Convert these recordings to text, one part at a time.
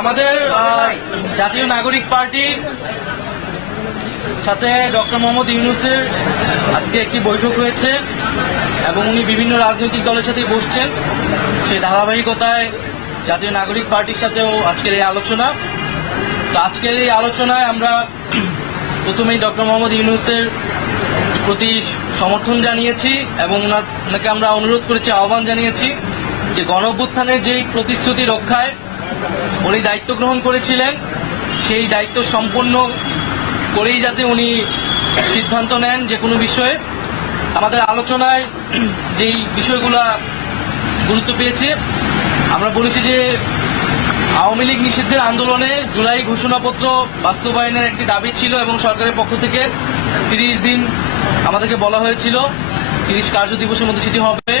আমাদের জাতীয় নাগরিক পার্টির সাথে ডক্টর মোহাম্মদ ইউনূসের আজকে একটি বৈঠক হয়েছে এবং উনি বিভিন্ন রাজনৈতিক দলের সাথে বসছেন। সেই ধারাবাহিকতায় জাতীয় নাগরিক পার্টির সাথেও আজকের এই আলোচনা। তো আজকের এই আলোচনায় আমরা প্রথমেই ডক্টর মোহাম্মদ ইউনূসের প্রতি সমর্থন জানিয়েছি এবং ওনাকে আমরা অনুরোধ করেছি, আহ্বান জানিয়েছি যে গণঅভ্যুত্থানের যেই প্রতিশ্রুতি রক্ষায় উনি দায়িত্ব গ্রহণ করেছিলেন সেই দায়িত্ব সম্পন্ন করেই যাতে উনি সিদ্ধান্ত নেন যে কোনো বিষয়ে। আমাদের আলোচনায় যেই বিষয়গুলা গুরুত্ব পেয়েছে, আমরা বলেছি যে আওয়ামী লীগ নিষিদ্ধের আন্দোলনে জুলাই ঘোষণাপত্র বাস্তবায়নের একটি দাবি ছিল এবং সরকারের পক্ষ থেকে 30 দিন আমাদেরকে বলা হয়েছিল, 30 কার্য দিবসের মধ্যে সেটি হবে।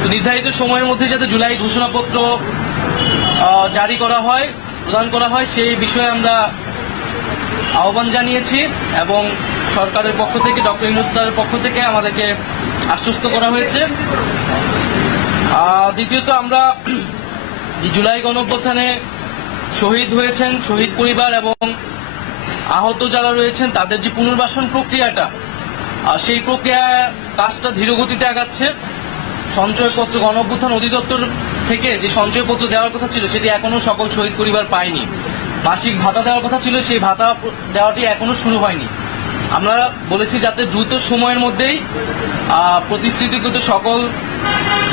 তো নির্ধারিত সময়ের মধ্যে যাতে জুলাই ঘোষণাপত্র জারি করা হয়, প্রদান করা হয়, সেই বিষয়ে আমরা আহ্বান জানিয়েছি এবং সরকারের পক্ষ থেকে, ডক্টর ইউনূস স্যারের পক্ষ থেকে আমাদেরকে আশ্বস্ত করা হয়েছে। দ্বিতীয়ত, আমরা জুলাই গণঅভ্যুত্থানে শহীদ হয়েছেন, শহীদ পরিবার এবং আহত যারা রয়েছেন তাদের যে পুনর্বাসন প্রক্রিয়াটা, সেই প্রক্রিয়া কাজটা ধীরগতিতে আগাচ্ছে। সঞ্চয়পত্র গণঅভ্যুত্থান অধিদপ্তর থেকে যে সঞ্চয়পত্র দেওয়ার কথা ছিল সেটি এখনো সকল শহীদ পরিবার পায়নি। মাসিক ভাতা দেওয়ার কথা ছিল, সেই ভাতা দেওয়াটি এখনো শুরু হয়নি। আমরা বলেছি যাতে দ্রুত সময়ের মধ্যেই প্রতিশ্রুতিগত সকল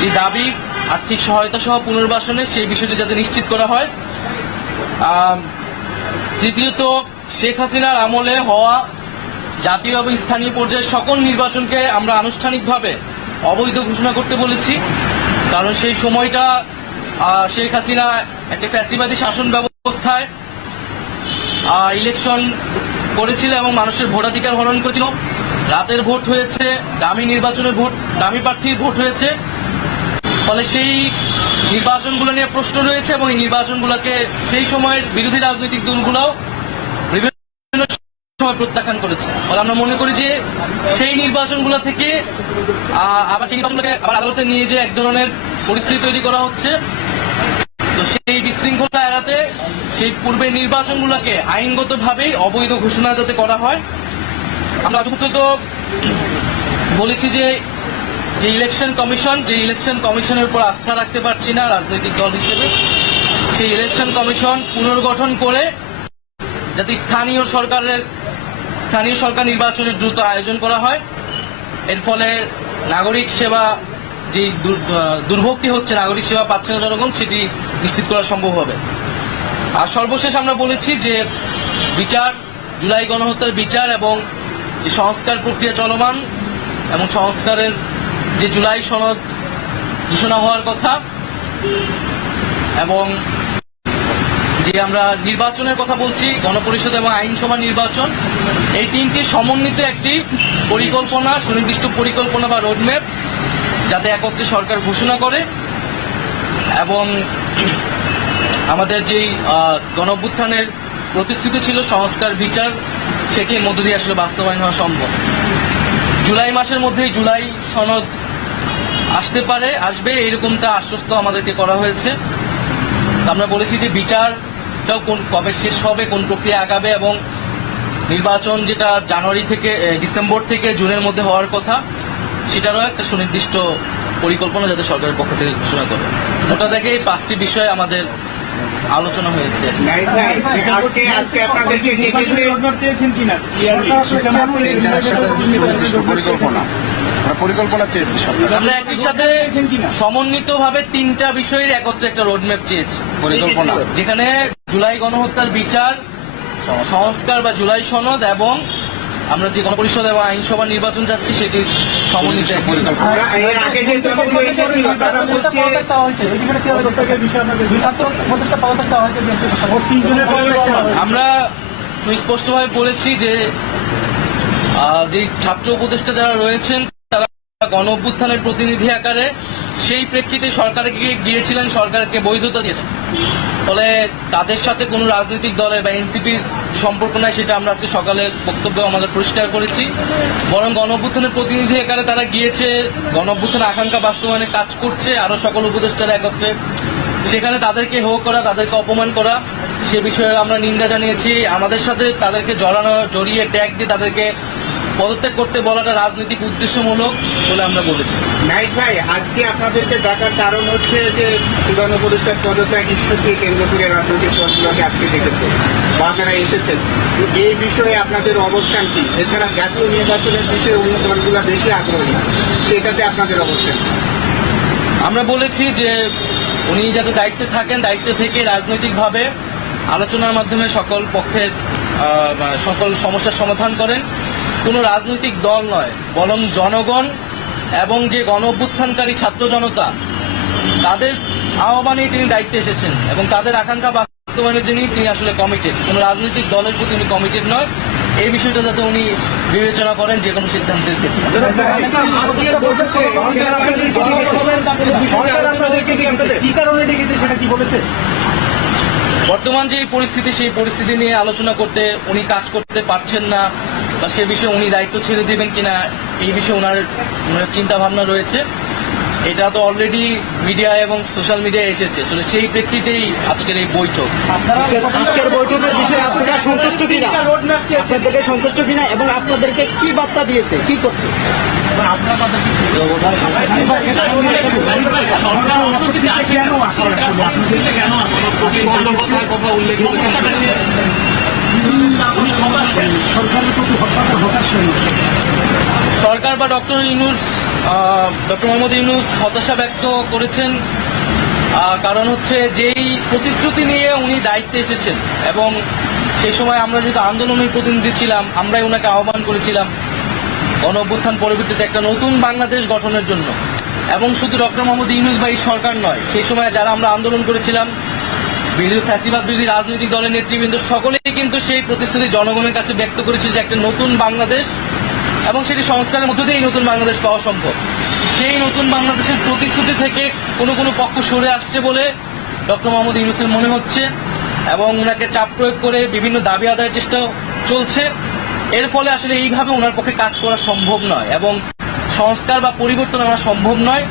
যে দাবি, আর্থিক সহায়তা সহ পুনর্বাসনের সেই বিষয়টি যাতে নিশ্চিত করা হয়। তৃতীয়ত, শেখ হাসিনার আমলে হওয়া জাতীয় এবং স্থানীয় পর্যায়ে সকল নির্বাচনকে আমরা আনুষ্ঠানিকভাবে অবৈধ ঘোষণা করতে বলেছি। কারণ সেই সময়টা শেখ হাসিনা একটা ফ্যাসিবাদী শাসন ব্যবস্থায় ইলেকশন করেছিল এবং মানুষের ভোটাধিকার হরণ করেছিল। রাতের ভোট হয়েছে, দামি নির্বাচনের ভোট, দামি প্রার্থীর ভোট হয়েছে। ফলে সেই নির্বাচনগুলো নিয়ে প্রশ্ন রয়েছে এবং এই নির্বাচনগুলোকে সেই সময়ের বিরোধী রাজনৈতিক দলগুলোও বিভিন্ন সময় প্রত্যাখ্যান করেছে। ফলে আমরা মনে করি যে সেই নির্বাচনগুলো থেকে আবার সেই নির্বাচনগুলোকে আবার আদালতে নিয়ে যে এক ধরনের পরিস্থিতি তৈরি করা হচ্ছে। তো সেই বিশৃঙ্খলা এড়াতে সেই পূর্বের নির্বাচনগুলোকে আইনগতভাবেই অবৈধ ঘোষণা যাতে করা হয়। আমরা চতুর্থত বলেছি যে ইলেকশন কমিশনের উপর আস্থা রাখতে পারছি না রাজনৈতিক দল হিসেবে। সেই ইলেকশন কমিশন পুনর্গঠন করে যাতে স্থানীয় সরকার নির্বাচনের দ্রুত আয়োজন করা হয়। এর ফলে নাগরিক সেবা যে দুর্ভোগটি হচ্ছে, নাগরিক সেবা পাচ্ছে না জনগণ, সেটি নিশ্চিত করা সম্ভব হবে। আর সর্বশেষ আমরা বলেছি যে বিচার, জুলাই গণহত্যার বিচার এবং যে সংস্কার প্রক্রিয়া চলমান এবং সংস্কারের যে জুলাই সনদ ঘোষণা হওয়ার কথা এবং যে আমরা নির্বাচনের কথা বলছি, গণপরিষদ এবং আইনসভা নির্বাচন, এই তিনটি সমন্বিত একটি পরিকল্পনা, সুনির্দিষ্ট পরিকল্পনা বা রোডম্যাপ যাতে একত্রে সরকার ঘোষণা করে এবং আমাদের যেই গণঅভ্যুত্থানের প্রতিশ্রুতি ছিল সংস্কার, বিচার, সেটির মধ্য দিয়ে আসলে বাস্তবায়ন হওয়া সম্ভব। জুলাই মাসের মধ্যেই জুলাই সনদ আসবে এরকমটা আশ্বস্ত আমাদেরকে করা হয়েছে। আমরা বলেছি যে বিচারটাও কবে শেষ হবে, কোন প্রক্রিয়া আগাবে এবং নির্বাচন যেটা জানুয়ারি থেকে ডিসেম্বর থেকে জুনের মধ্যে হওয়ার কথা, সেটারও একটা সুনির্দিষ্ট পরিকল্পনা যাতে সরকারের পক্ষ থেকে ঘোষণা করে। ওটা দেখে এই 5টি বিষয়ে আমাদের আলোচনা হয়েছে। আমরা একই সাথে সমন্বিতভাবে 3টা বিষয়ের একত্রে একটা রোডম্যাপ চেয়েছি পরিকল্পনা, যেখানে জুলাই গণহত্যার বিচার, সংস্কার বা জুলাই সনদ এবং আমরা যে গণপরিষদ এবং আইনসভা নির্বাচন যাচ্ছি সেটি সমন্বিত পরিকল্পনা। আমরা সুস্পষ্টভাবে বলেছি যে ছাত্র উপদেষ্টা যারা রয়েছেন তারা গণঅভ্যুত্থানের প্রতিনিধি আকারে সেই প্রেক্ষিতে সরকারে গিয়েছিলেন, সরকারকে বৈধতা দিয়েছেন। ফলে তাদের সাথে কোনো রাজনৈতিক দলের বা এনসিপির সম্পর্ক নাই, সেটা আমরা আজকে সকালের বক্তব্য আমাদের পরিষ্কার করেছি। বরং গণঅভ্যুত্থানের প্রতিনিধি আকারে তারা গিয়েছে, গণঅভ্যুত্থানের আকাঙ্ক্ষা বাস্তবায়নে কাজ করছে, আরো সকল উপদেষ্টারা একত্রে সেখানে তাদেরকে হো করা, তাদেরকে অপমান করা, সে বিষয়ে আমরা নিন্দা জানিয়েছি। আমাদের সাথে তাদেরকে জড়িয়ে ট্যাগ দিয়ে তাদেরকে পদত্যাগ করতে বলাটা রাজনৈতিক উদ্দেশ্যমূলক বলে আমরা বলেছি। নাইক ভাই, আজকে আপনাদেরকে ডাকার কারণ হচ্ছে যে প্রধান উপদেষ্টার পদত্যাগ ইস্যুকে কেন্দ্র করে রাজনৈতিক দলগুলোকে আজকে ডেকেছে বা আপনারা এসেছেন। তো এই বিষয়ে আপনাদের অবস্থান কি? এছাড়া জাতীয় নির্বাচনের বিষয়ে অন্য দলগুলো বেশি আগ্রহী, সেটাতে আপনাদের অবস্থান কি? আমরা বলেছি যে উনি যাতে দায়িত্বে থাকেন, দায়িত্বে থেকে রাজনৈতিকভাবে আলোচনার মাধ্যমে সকল পক্ষের সকল সমস্যার সমাধান করেন। কোনো রাজনৈতিক দল নয়, বরং জনগণ এবং যে গণ অভ্যুত্থানকারী ছাত্র জনতা, তাদের আহ্বানেই তিনি দায়িত্বে এসেছেন এবং তাদের আকাঙ্ক্ষা বাস্তবায়নের জন্যই তিনি আসলে কমিটেড। কোনো রাজনৈতিক দলের প্রতি উনি কমিটেড নয়। এই বিষয়টা যাতে উনি বিবেচনা করেন যে কোনো সিদ্ধান্তের ক্ষেত্রে। বর্তমান যে পরিস্থিতি, সেই পরিস্থিতি নিয়ে আলোচনা করতে উনি কাজ করতে পারছেন না, বা সে বিষয়ে উনি দায়িত্ব ছেড়ে দিবেন কিনা এই বিষয়ে ওনার চিন্তা ভাবনা রয়েছে। এটা তো অলরেডি মিডিয়া এবং সোশ্যাল মিডিয়ায় এসেছে, আসলে সেই প্রেক্ষিতেই আজকের এই বৈঠক। আজকের বৈঠকের বিষয়ে আপনারা সন্তুষ্ট কিনা, আপনাদেরকে সন্তুষ্ট কিনা এবং আপনাদেরকে কি বার্তা দিয়েছে, কি করতে? সরকার বা ডক্টর মোহাম্মদ ইউনূস হতাশা ব্যক্ত করেছেন, কারণ হচ্ছে যেই প্রতিশ্রুতি নিয়ে উনি দায়িত্বে এসেছেন এবং সেই সময় আমরা যেহেতু আন্দোলনের প্রতিনিধি ছিলাম, আমরাই ওনাকে আহ্বান করেছিলাম গণ অভ্যুত্থান পরবর্তীতে একটা নতুন বাংলাদেশ গঠনের জন্য। এবং শুধু ডক্টর মোহাম্মদ ইউনূস বা এই সরকার নয়, সেই সময় যারা আমরা আন্দোলন করেছিলাম, বিরোধী ফ্যাসিবাদ বিরোধী রাজনৈতিক দলের নেতৃবৃন্দ সকলেই কিন্তু সেই প্রতিশ্রুতি জনগণের কাছে ব্যক্ত করেছিল যে একটা নতুন বাংলাদেশ এবং সেটি সংস্কারের মধ্য দিয়ে এই নতুন বাংলাদেশ পাওয়া সম্ভব। সেই নতুন বাংলাদেশের প্রতিশ্রুতি থেকে কোনো পক্ষ সরে আসছে বলে ডক্টর মোহাম্মদ ইউনূসের মনে হচ্ছে এবং ওনাকে চাপ প্রয়োগ করে বিভিন্ন দাবি আদায়ের চেষ্টা চলছে। এর ফলে আসলে এইভাবে ওনার পক্ষে কাজ করা সম্ভব নয় এবং সংস্কার বা পরিবর্তন আনা সম্ভব নয়।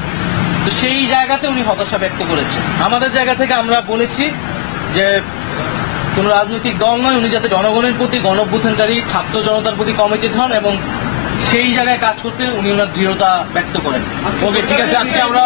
তো সেই জায়গাতে উনি হতাশা ব্যক্ত করেছেন। আমাদের জায়গা থেকে আমরা বলেছি যে কোন রাজনৈতিক দল নয়, উনি যাতে জনগণের প্রতি, গণ অভ্যুত্থানকারী ছাত্র জনতার প্রতি কমিটেড হন এবং সেই জায়গায় কাজ করতে উনি ওনার দৃঢ়তা ব্যক্ত করেন। ওকে, ঠিক আছে, আজকে আমরা